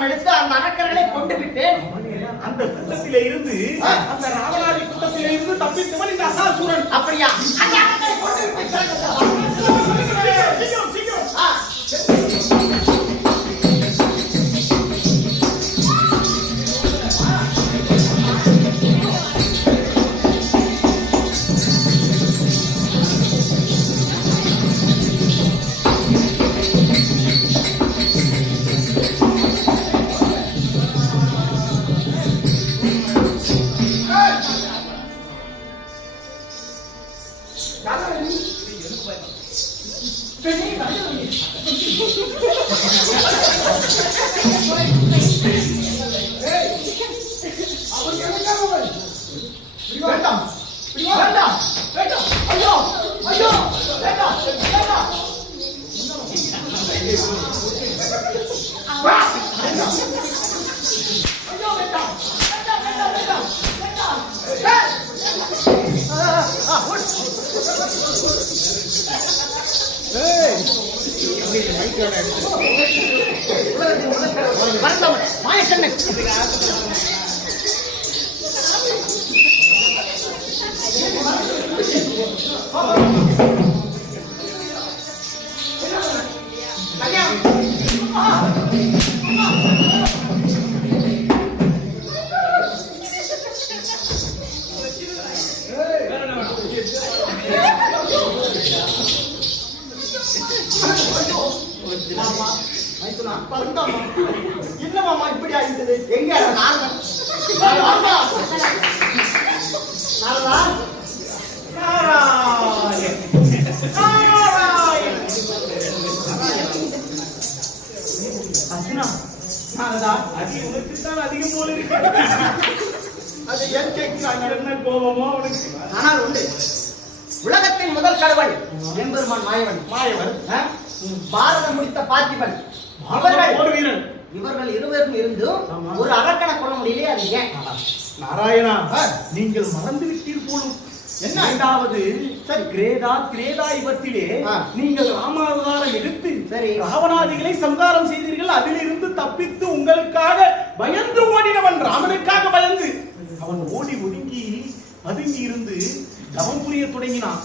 அவதாரம் எடுத்து அந்த அரக்கர்களை கொண்டு விட்டேன். அந்த கூட்டத்திலே இருந்து அந்த ராவணாதி கூட்டத்திலே இருந்து தப்பித்தவன் இந்த அசாசூரன். அப்படியா? அந்த அரக்கரை கொண்டு விட்டேன். என்னமாமா இப்படி ஆயிட்டது? எங்க அதிகம் போல இருக்கு. அதை ஏன் கேட்கிறாங்க? என்ன கோபமோ அவனுக்கு? ஆனால் உண்டு. உலகத்தின் முதல் கடவுள் எம்பெருமான் மாயவன், பாரதம் முடித்த பார்த்திபன், இவர்கள் இருவரும் இருந்தும் ஒரு அரக்கனை கொள்ள முடியலையே. அது ஏன்? நாராயணா, நீங்கள் மறந்து விட்டீர் போலும். என்ன? இரண்டாவது கிரேதா யுகத்திலே நீங்கள் ராமாவதாரம் எடுத்து ராவணாதிகளை சம்ஹாரம் செய்தீர்கள். அதிலிருந்து தப்பித்து உங்களுக்காக பயந்து ஓடினவன், ராமனுக்காக பயந்து அவன் ஓடி ஒதுங்கி பதுங்கி இருந்து தவம் புரிய தொடங்கினான்.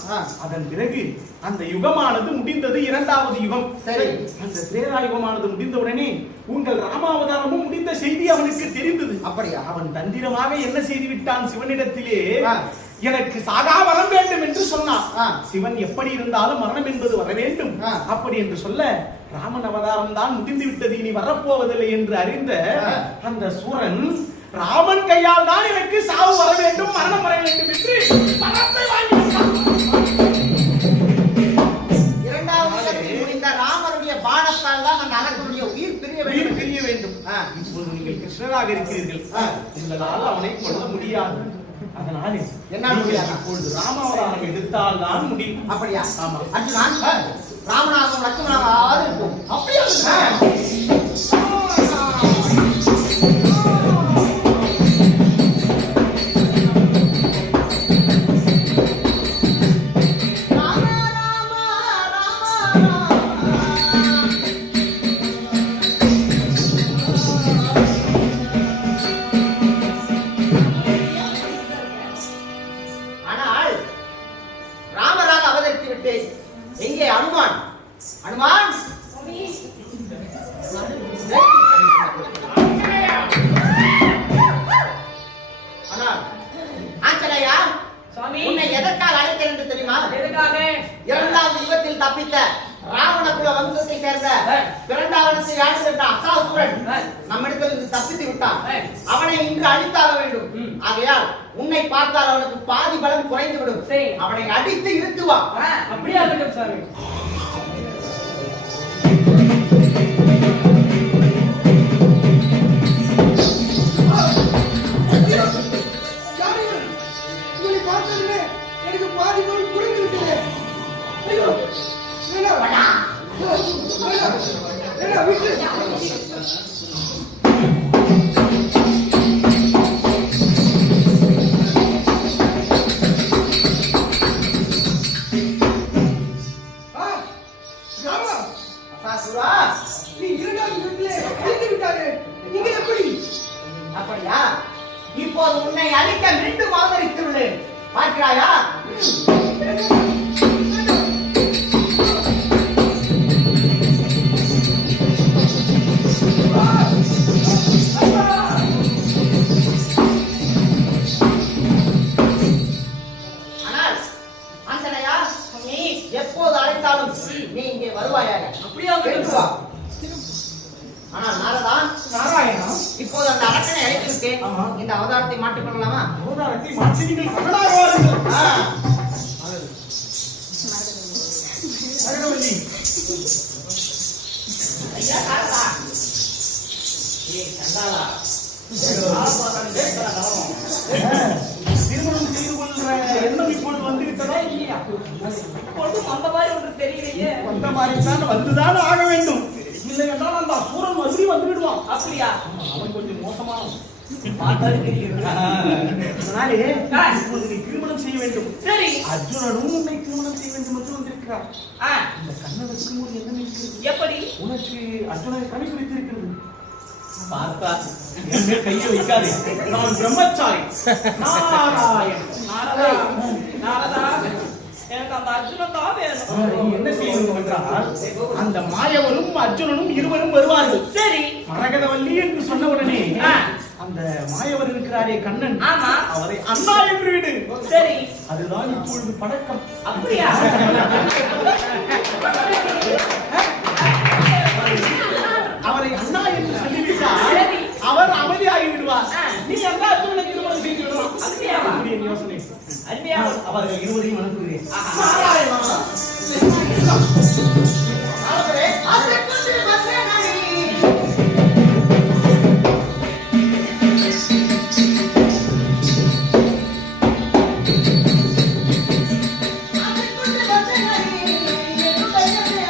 அதன் பிறகு அந்த யுகமானது முடிந்தது. இரண்டாவது யுகம். சரி, அந்த திரேதா யுகமானது முடிந்தவுடனே உங்கள் ராமாவதாரமும் முடிந்த செய்தி அவனுக்கு தெரிந்தது. அப்படியா? அவன் தந்திரமாக என்ன செய்து விட்டான்? சிவனிடத்திலே எனக்கு சாகா வரம் வேண்டும் என்று சொன்னான். சிவன் எப்படி இருந்தாலும் மரணம் என்பது வர வேண்டும் அப்படி என்று சொல்ல, ராமன் அவதாரம் தான் முடிந்து விட்டது, இனி வரப்போவதில்லை என்று அறிந்த அந்த சூரன் ராமன் கையால் தான் எனக்கு சாவு வர வேண்டும், மரணம் வர வேண்டும் என்று வரத்தை வாங்கி இரண்டாவது முடிந்த ராமனுடைய பாணத்தால் தான் அந்த அரக்கனுடைய உயிர் பிரிய வேண்டும். இப்போது நீங்கள் கிருஷ்ணராக இருக்கிறீர்கள், உங்களால் அவனை கொல்ல முடியாது. அதனாலே என்ன முடியாது? இப்பொழுது ராமாவதாரம் எடுத்தால் தான் முடியும். அப்படியா? ஆமா. அர்ஜுனன் ராமனாகவும் லட்சுமணனாக இருக்கும். அப்படியா? எங்கே அனுமான்? அனுமான் ஆஞ்சநேயா, உன்னை எதற்காக அழைத்தேன் என்று தெரியுமா? இரண்டாவது யுகத்தில் தப்பித்த ராவண குல வம்சத்தை சேர்ந்த இரண்டாவது ஆண்டு அசாசுரன் நம்மிடத்தில் தப்பித்து விட்டான். அவனை இன்று அழித்தாக வேண்டும். ஆகையால் உன்னை பார்த்தால் அவனுக்கு பாதி பலம் குறைந்து விடும். அவனை அடித்து இழுத்துவா. அப்படியே ஆகட்டும் சாமி. எனக்கு பாதி பலம் குறைந்து விட்டது. ஐயோ, இப்போது உன்னை அழிக்க மீண்டும் அவதரித்துள்ளேன். பார்க்கிறாயா? ஆனால் ஆஞ்சநேயா, நீ எப்போது அழைத்தாலும் நீ இங்கே வருவாயாக. அப்படியா? வா. ஆனால் நாரதான், நாராயணா, இப்போது அந்த அரக்கனை அழைத்து விட்டேன். ஆமா. இந்த அவதாரத்தை மாற்றிக் கொள்ளலாமா? அவதாரத்தை மாற்றி நீங்கள் கண்ணனாக வாருங்கள். மரகதவல்லி, ஐயா நாரதா, ஏய் சண்டாளா, திருமணம் செய்து கொள்கிற எண்ணம் இப்பொழுது வந்துவிட்டதா இல்லையா? இப்பொழுதும் அந்த மாதிரி ஒன்று தெரியலையே. அந்த மாதிரி தான் வந்துதான் ஆக வேண்டும். இல்லை என்றால் அந்த அசூரன் மறுபடி வந்து விடுவான். அப்படியா? அவன் கொஞ்சம் மோசமானவன். பார்த்தாலே தெரிகிறது. அதனாலே இப்போது நீ திருமணம் செய்ய வேண்டும். சரி. அர்ஜுனனும் உன்னை திருமணம் செய்ய வேண்டும் என்று வந்திருக்கிறார். ஆ, இந்த கண்ணனுக்கும் ஒரு எண்ணம் இருக்கிறது. எப்படி? உனக்கு அர்ஜுனனை கணிப்பு வைத்திருக்கிறது. பார்த்தா என் மேல் கையை வைக்காதே. நான் பிரம்மச்சாரி. நாராயணன். நாரதா, நாரதா, எனக்கு அந்த அர்ஜுனன் தான் வேணும். நீ என்ன செய்ய வேண்டும் என்றால் அந்த மாயவனும் அர்ஜுனனும் இருவரும் வருவார்கள். சரி. மரகதவல்லி என்று சொன்ன உடனே ஆ. அந்த மாயவர் இருக்கிறாரே கண்ணன், ஆமா. அவரை அண்ணா என்று விடு. சரி. அதுதான் இப்பொழுது பழக்கம். அப்படியா? அவரை அண்ணா என்று சொல்லிவிட்டால் சரி. அவர் அமைதியாகி விடுவார். ஆ. நீ அந்த அர்ஜுனனை திருமணம் செய்து விடலாம். அப்படியாவா? அப்படி என் யோசனை. அருமையா? அவர்கள் இருவரையும் அனுப்புகிறேன். ஆஹா. நாராயணா. நாரதரே, ஆசைப்பட்டு வந்தேன் நானே. ஆசைப்பட்டு வந்தேன் நானே, என் கையிலே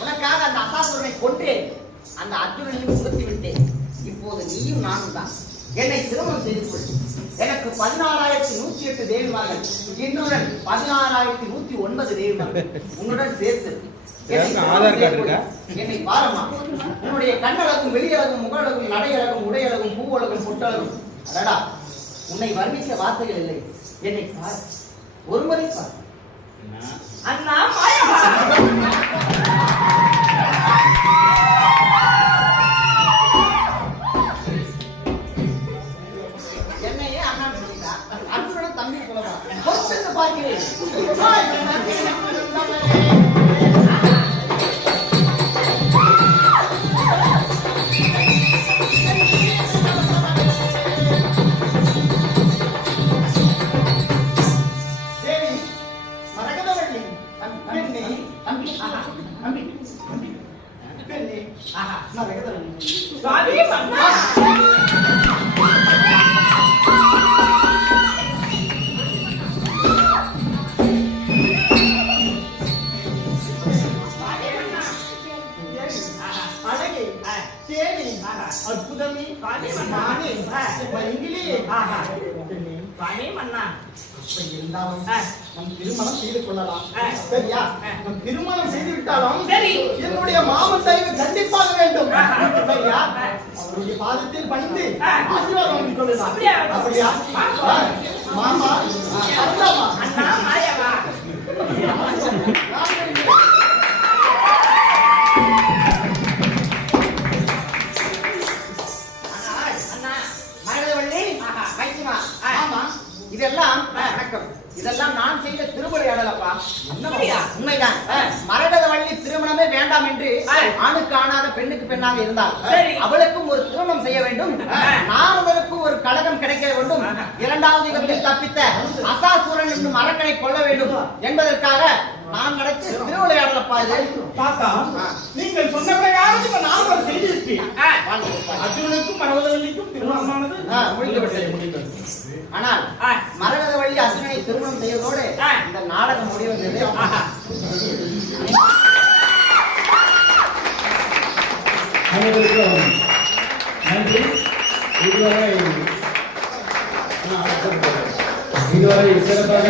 உனக்காக அந்த அசாசுரனை கொன்றேன். அந்த அர்ஜுனனையும் உடுத்தி விட்டேன். இப்போது நீயும் நானும் தான். என்னை திருமணம் செய்து கொள். எனக்கு 16,108 தேவிமார்கள், இன்றுடன் 16,109 தேவிமார்கள் உன்னுடன் சேர்த்து என்னை திருமணம் செய்து கொள். என்னை பாரமா, உன்னுடைய கண்ணழகும், வெளியழகும், முகழகும், நடையழகும், உடையழகும், பூவழகும், பொட்டழகும், அடடா, உன்னை வர்ணிக்க வார்த்தைகள் இல்லை. என்னை பார், ஒருமுறை பார். அண்ணா மாயவா? என்னையே அண்ணான்னு சொல்லிட்டா, அர்ஜுனன் தம்பி சொல்லலாம். பொறுத்து பார்க்கிறேன். தேவி, மரகதவல்லி, பெண்ணே, தம்பி, தம்பி, தம்பி, பெண்ணே, மரகதவல்லி. சுவாமி மன்னா. அழகே, தேவி, அற்புதமே, மானே, மங்கிலே, பெண்ணே, சுவாமி மன்னா. அப்படி இருந்தாலும் ஆ. நம் திருமணம் செய்து கொள்ளலாம். ஆ. சரியா? நம் திருமணம் செய்து விட்டாலும் சரி. என்னுடைய மாமன் தயவு கண்டிப்பாக வேண்டும். ஆ. சரியா? ஆ. அவருடைய பாதத்தில் பணிந்து ஆ. ஆசீர்வாதம் வாங்கிக் கொள்ளலாம். அப்படியா? அப்படியா? ஆ. மாமா, அண்ணாமா. அண்ணா மாயவா? அண்ணா. மரகதவல்லி, ஆஹா. வைத்தியமா, ஆமா, இதெல்லாம் வணக்கம். இதெல்லாம் நான் செய்த திருவிளையாடலப்பா. அப்படியா? உண்மைதான். மரகதவல்லி திருமணமே வேண்டாம் என்று ஆணுக்கு ஆணாக பெண்ணுக்கு பெண்ணாக இருந்தால் சரி. அவளுக்கும் ஒரு திருமணம் செய்ய வேண்டும். நாரதருக்கும் ஒரு கழகம் கிடைக்க வேண்டும். இரண்டாவது யுகத்தில் தப்பித்த அசாசூரன் என்னும் அரக்கனை கொள்ள வேண்டும் என்பதற்காக நான் நடத்தி திருவிளையாடலப்பா இது. தாத்தா, நீங்கள் சொன்ன பிரகாரம் இப்ப நான் ஒரு செய்தி இருக்கேன். அர்ஜுனனுக்கும் மரகதவல்லிக்கும் திருமணமானது முடிந்து விட்டது. ஆனால் மரகதவல்லி அர்ஜுனனை திருமணம் செய்வதோடு இந்த நாடகம் முடிவதற்கு அனைவருக்கும் நன்றி. இதுவரை நான் இதுவரை சிறப்பாக